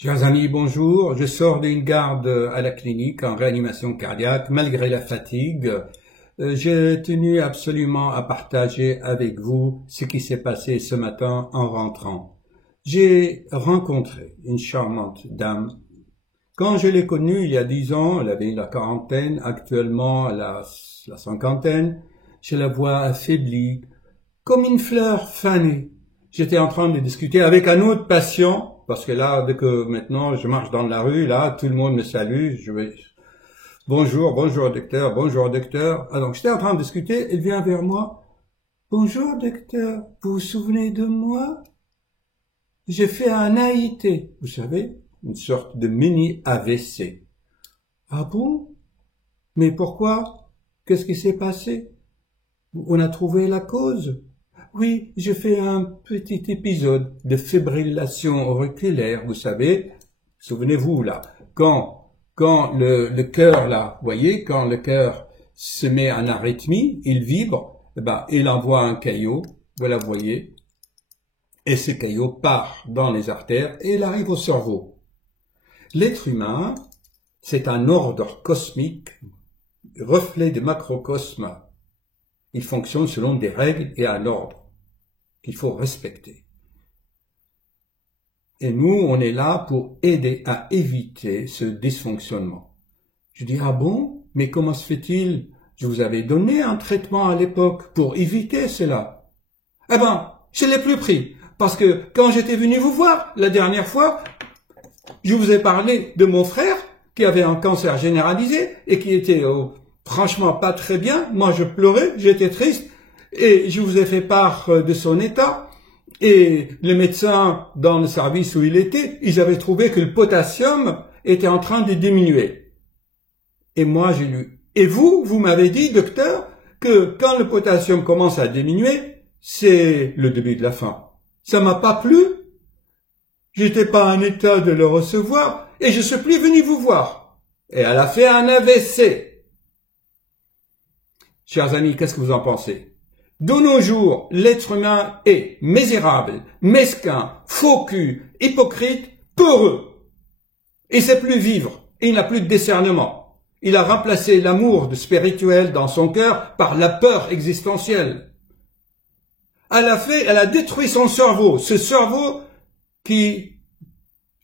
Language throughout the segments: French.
Chers amis, bonjour. Je sors d'une garde à la clinique en réanimation cardiaque malgré la fatigue. J'ai tenu absolument à partager avec vous ce qui s'est passé ce matin en rentrant. J'ai rencontré une charmante dame. Quand je l'ai connue il y a 10 ans, elle avait la quarantaine, actuellement elle a la cinquantaine. Je la vois affaiblie, comme une fleur fanée. J'étais en train de discuter avec un autre patient, parce que là, dès que maintenant je marche dans la rue, là, tout le monde me salue, bonjour, bonjour docteur, bonjour docteur. Alors, j'étais en train de discuter, elle vient vers moi. Bonjour docteur, vous vous souvenez de moi? J'ai fait un AIT, vous savez, une sorte de mini AVC. Ah bon? Mais pourquoi? Qu'est-ce qui s'est passé? On a trouvé la cause? Oui, j'ai fait un petit épisode de fibrillation auriculaire, vous savez. Souvenez-vous, là, quand le cœur, là, vous voyez, quand le cœur se met en arythmie, il vibre, il envoie un caillot, voilà, vous voyez, et ce caillot part dans les artères et il arrive au cerveau. L'être humain, c'est un ordre cosmique, reflet du macrocosme. Il fonctionne selon des règles et un ordre qu'il faut respecter. Et nous, on est là pour aider à éviter ce dysfonctionnement. Je dis, ah bon? Mais comment se fait-il? Je vous avais donné un traitement à l'époque pour éviter cela. Eh ben, je l'ai plus pris. Parce que quand j'étais venu vous voir la dernière fois, je vous ai parlé de mon frère qui avait un cancer généralisé et qui était franchement pas très bien. Moi, je pleurais, j'étais triste et je vous ai fait part de son état. Et les médecins, dans le service où il était, ils avaient trouvé que le potassium était en train de diminuer. Et moi, j'ai lu. Et vous m'avez dit, docteur, que quand le potassium commence à diminuer, c'est le début de la fin. Ça m'a pas plu. J'étais pas en état de le recevoir et je suis plus venu vous voir. Et elle a fait un AVC. Chers amis, qu'est-ce que vous en pensez? De nos jours, l'être humain est misérable, mesquin, faux cul, hypocrite, peureux. Il sait plus vivre, il n'a plus de discernement. Il a remplacé l'amour spirituel dans son cœur par la peur existentielle. Elle a détruit son cerveau, ce cerveau qui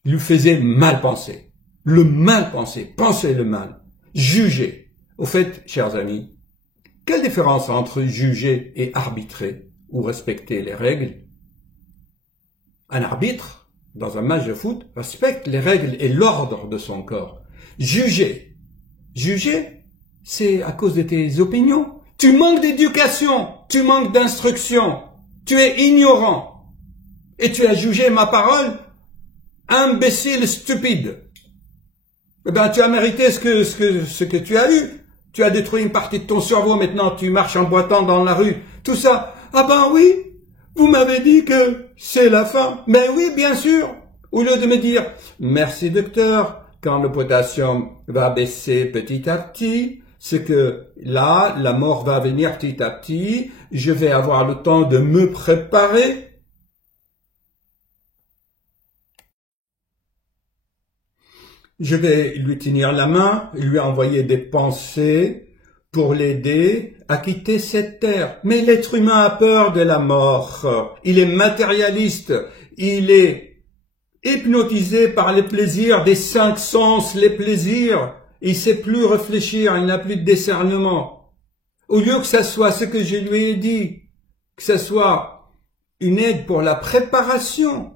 lui faisait mal penser. Le mal penser, penser le mal, juger. Au fait, chers amis, quelle différence entre juger et arbitrer ou respecter les règles? Un arbitre, dans un match de foot, respecte les règles et l'ordre de son corps. Juger, c'est à cause de tes opinions. Tu manques d'éducation, tu manques d'instruction, tu es ignorant. Et tu as jugé ma parole, imbécile stupide. Eh ben, tu as mérité ce que tu as eu. Tu as détruit une partie de ton cerveau, maintenant tu marches en boitant dans la rue. Tout ça. Ah ben oui, vous m'avez dit que c'est la fin. Mais oui, bien sûr. Au lieu de me dire, merci docteur, quand le potassium va baisser petit à petit, c'est que là, la mort va venir petit à petit, je vais avoir le temps de me préparer. Je vais lui tenir la main, lui envoyer des pensées pour l'aider à quitter cette terre. Mais l'être humain a peur de la mort. Il est matérialiste. Il est hypnotisé par les plaisirs des 5 sens, les plaisirs. Il ne sait plus réfléchir, il n'a plus de discernement. Au lieu que ça soit ce que je lui ai dit, que ça soit une aide pour la préparation.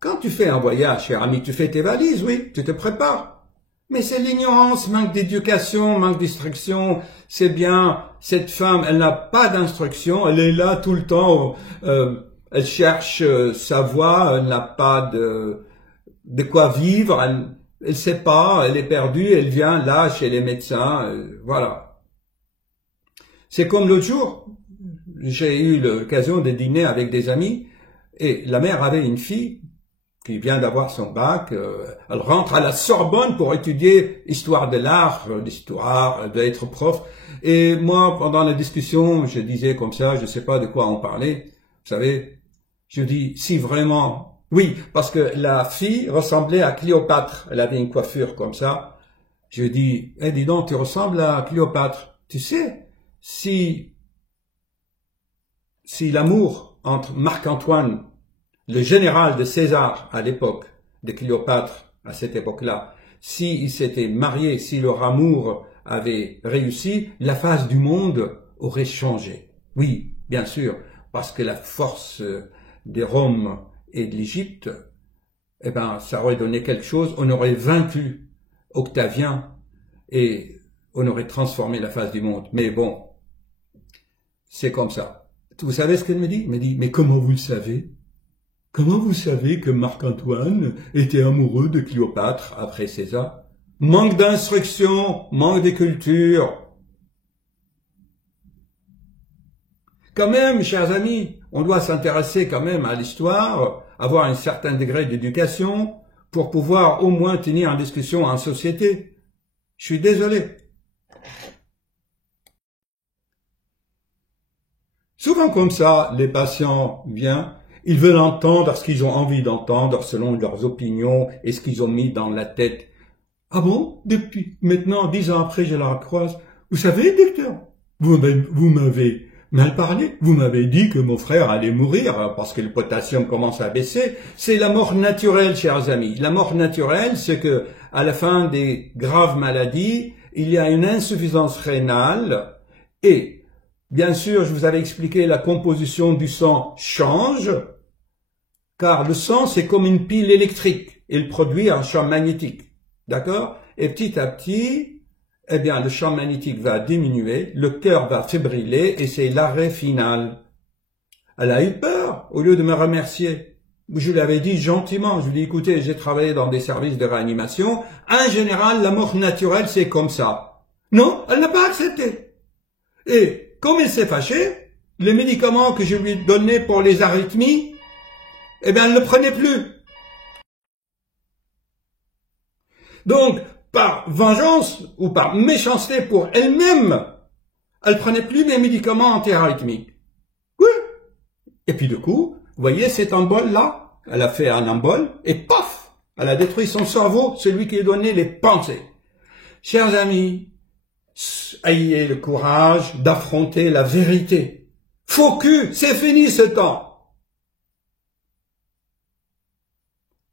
Quand tu fais un voyage, cher ami, tu fais tes valises, oui, tu te prépares. Mais c'est l'ignorance, manque d'éducation, manque d'instruction. C'est bien, cette femme, elle n'a pas d'instruction, elle est là tout le temps, elle cherche sa voie, elle n'a pas de quoi vivre, elle sait pas, elle est perdue, elle vient là chez les médecins, voilà. C'est comme l'autre jour, j'ai eu l'occasion de dîner avec des amis et la mère avait une fille qui vient d'avoir son bac, elle rentre à la Sorbonne pour étudier histoire de l'art, l'histoire, d'être prof. Et moi, pendant la discussion, je disais comme ça, je sais pas de quoi on parlait. Vous savez, je dis, si vraiment Oui, parce que la fille ressemblait à Cléopâtre. Elle avait une coiffure comme ça. Je dis, eh, dis donc, tu ressembles à Cléopâtre. Tu sais, si l'amour entre Marc-Antoine, le général de César à l'époque, de Cléopâtre à cette époque-là, s'il s'était marié, si leur amour avait réussi, la face du monde aurait changé. Oui, bien sûr, parce que la force des Roms et de l'Égypte, eh ben, ça aurait donné quelque chose. On aurait vaincu Octavien et on aurait transformé la face du monde. Mais bon, c'est comme ça. Vous savez ce qu'elle me dit? Elle me dit, mais comment vous le savez? Comment vous savez que Marc-Antoine était amoureux de Cléopâtre après César? Manque d'instruction, manque de culture. Quand même, chers amis, on doit s'intéresser quand même à l'histoire, avoir un certain degré d'éducation pour pouvoir au moins tenir une discussion en société. Je suis désolé. Souvent comme ça, les patients viennent, ils veulent entendre ce qu'ils ont envie d'entendre selon leurs opinions et ce qu'ils ont mis dans la tête. Ah bon? Depuis maintenant, 10 ans après, je la croise. Vous savez, docteur, vous m'avez mal parlé. Vous m'avez dit que mon frère allait mourir parce que le potassium commence à baisser. C'est la mort naturelle, chers amis. La mort naturelle, c'est que à la fin des graves maladies, il y a une insuffisance rénale et, bien sûr, je vous avais expliqué, la composition du sang change, car le sang, c'est comme une pile électrique. Il produit un champ magnétique. D'accord? Et petit à petit, eh bien, le champ magnétique va diminuer, le cœur va fébriller et c'est l'arrêt final. Elle a eu peur au lieu de me remercier. Je lui avais dit gentiment, je lui ai dit, écoutez, j'ai travaillé dans des services de réanimation. En général, la mort naturelle, c'est comme ça. Non, elle n'a pas accepté. Et comme elle s'est fâchée, les médicaments que je lui donnais pour les arythmies, eh bien, elle ne le prenait plus. Donc, par vengeance ou par méchanceté pour elle-même, elle prenait plus mes médicaments anti-arythmiques. Oui. Et puis du coup, vous voyez cet embole-là? Elle a fait un embole et paf! Elle a détruit son cerveau, celui qui lui donnait les pensées. Chers amis, ayez le courage d'affronter la vérité. Faux cul, c'est fini ce temps.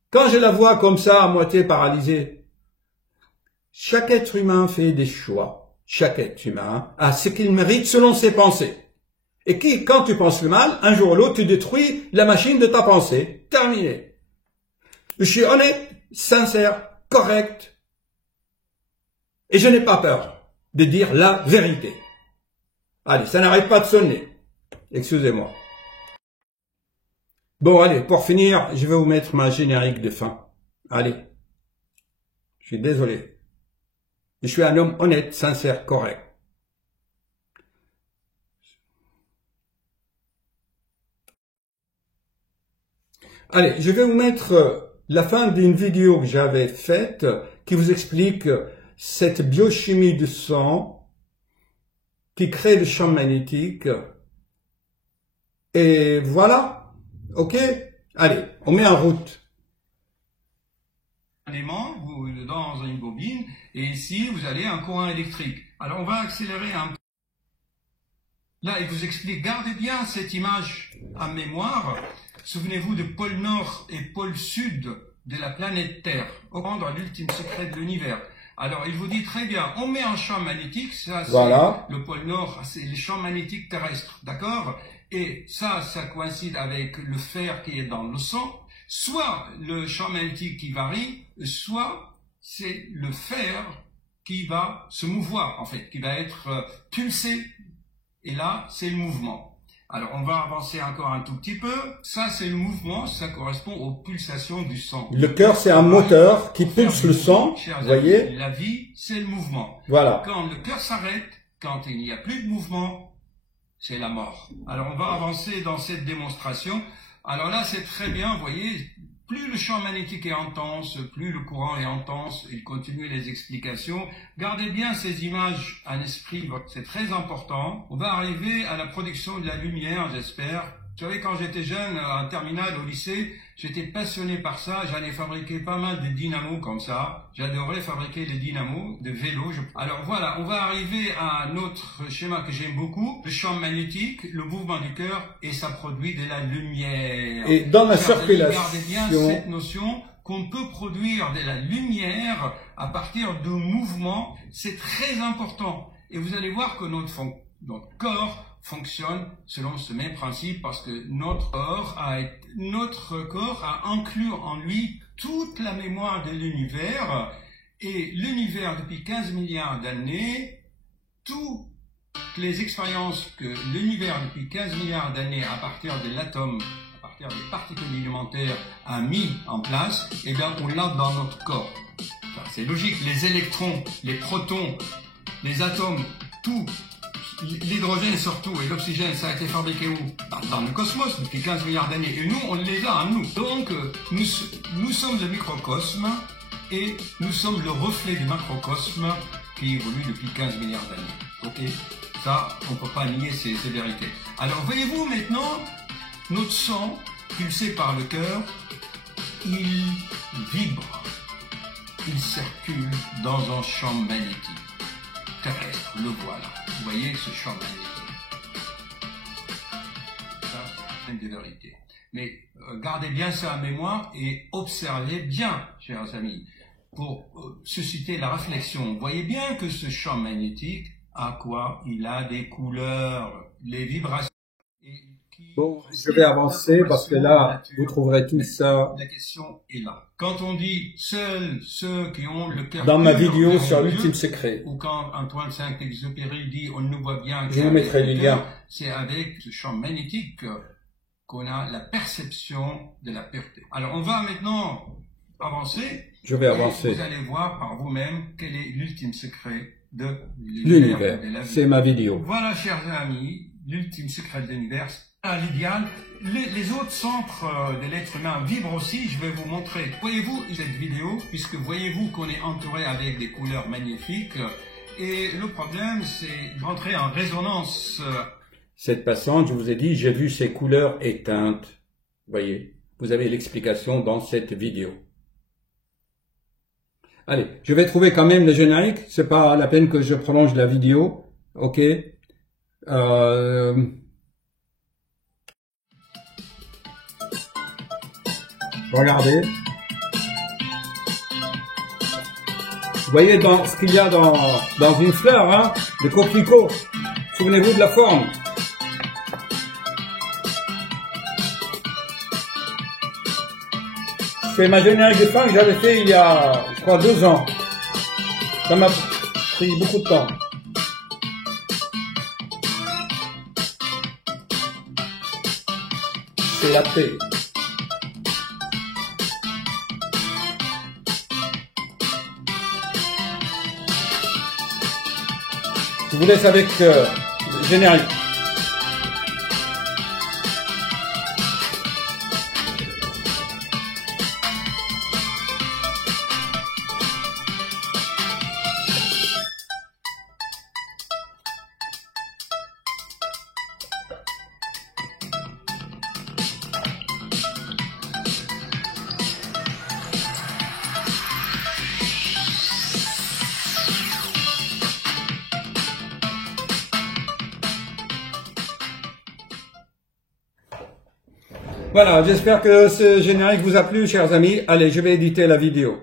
Quand je la vois comme ça, à moitié paralysée, chaque être humain fait des choix. Chaque être humain a ce qu'il mérite selon ses pensées. Et quand tu penses le mal, un jour ou l'autre, tu détruis la machine de ta pensée. Terminé. Je suis honnête, sincère, correct. Et je n'ai pas peur de dire la vérité. Allez, ça n'arrête pas de sonner. Excusez-moi. Bon, allez, pour finir, je vais vous mettre ma générique de fin. Allez. Je suis désolé. Je suis un homme honnête, sincère, correct. Allez, je vais vous mettre la fin d'une vidéo que j'avais faite qui vous explique cette biochimie du sang qui crée le champ magnétique. Et voilà. OK? Allez, on met en route. Dans une bobine et ici vous avez un courant électrique. Alors on va accélérer un peu. Là il vous explique, gardez bien cette image en mémoire. Souvenez-vous de pôle Nord et pôle Sud de la planète Terre, au rendre l'ultime secret de l'univers. Alors il vous dit très bien, on met un champ magnétique, ça c'est voilà. Le pôle Nord, c'est les champs magnétiques terrestres, d'accord? Et ça coïncide avec le fer qui est dans le sang. Soit le champ magnétique qui varie, soit c'est le fer qui va se mouvoir, en fait, qui va être pulsé. Et là, c'est le mouvement. Alors, on va avancer encore un tout petit peu. Ça, c'est le mouvement, ça correspond aux pulsations du sang. Le cœur, c'est un moteur qui pulse le sang, vous voyez. La vie, c'est le mouvement. Voilà. Quand le cœur s'arrête, quand il n'y a plus de mouvement, c'est la mort. Alors, on va avancer dans cette démonstration. Alors là, c'est très bien, vous voyez, plus le champ magnétique est intense, plus le courant est intense, il continue les explications. Gardez bien ces images en esprit, c'est très important. On va arriver à la production de la lumière, j'espère, Vous savez, quand j'étais jeune, en terminale au lycée, j'étais passionné par ça. J'allais fabriquer pas mal de dynamos comme ça. J'adorais fabriquer les dynamos de vélo. Alors voilà, on va arriver à un autre schéma que j'aime beaucoup. Le champ magnétique, le mouvement du cœur, et ça produit de la lumière. Et dans la circulation... Regardez bien cette notion qu'on peut produire de la lumière à partir de mouvements. C'est très important. Et vous allez voir que notre corps fonctionne selon ce même principe parce que notre corps a inclus en lui toute la mémoire de l'univers, et l'univers depuis 15 milliards d'années, toutes les expériences que l'univers depuis 15 milliards d'années à partir de l'atome, à partir des particules élémentaires a mis en place, eh bien on l'a dans notre corps. Enfin, c'est logique, les électrons, les protons, les atomes, tout. L'hydrogène surtout et l'oxygène, ça a été fabriqué où? Dans le cosmos depuis 15 milliards d'années. Et nous, on les a en nous. Donc, nous sommes le microcosme et nous sommes le reflet du macrocosme qui évolue depuis 15 milliards d'années. Ok? Ça, on ne peut pas nier ces vérités. Alors, voyez-vous maintenant, notre sang, pulsé par le cœur, il vibre. Il circule dans un champ magnétique terrestre. Le voilà. Vous voyez ce champ magnétique. Ça, c'est une des vérités. Mais gardez bien ça en mémoire et observez bien, chers amis, pour susciter la réflexion. Vous voyez bien que ce champ magnétique, à quoi il a des couleurs, les vibrations. Bon, je vais avancer parce que là, vous trouverez tout ça. La question est là. Quand on dit seuls ceux qui ont le cœur dans ma pur vidéo vers sur Dieu, l'ultime secret. ou quand Antoine Saint-Exupéry dit on ne voit bien Je vous mettrai les liens. C'est avec ce champ magnétique qu'on a la perception de la pureté. Alors on va maintenant avancer. Je vais avancer. Vous allez voir par vous-même quel est l'ultime secret de l'univers. C'est ma vidéo. Voilà, chers amis, l'ultime secret de l'univers. À l'idéal, les autres centres de l'être humain vibrent aussi. Je vais vous montrer. Voyez-vous cette vidéo, puisque voyez-vous qu'on est entouré avec des couleurs magnifiques. Et le problème, c'est d'entrer en résonance. Cette passante, je vous ai dit, j'ai vu ces couleurs éteintes. Voyez, vous avez l'explication dans cette vidéo. Allez, je vais trouver quand même le générique. C'est pas la peine que je prolonge la vidéo. Ok. Regardez. Vous voyez ce qu'il y a dans une fleur, hein, le coquelicot. Souvenez-vous de la forme. C'est ma générique de fin que j'avais fait il y a, je crois, 2 ans. Ça m'a pris beaucoup de temps. C'est la paix. Je vous laisse avec le générique. Voilà, j'espère que ce générique vous a plu, chers amis. Allez, je vais éditer la vidéo.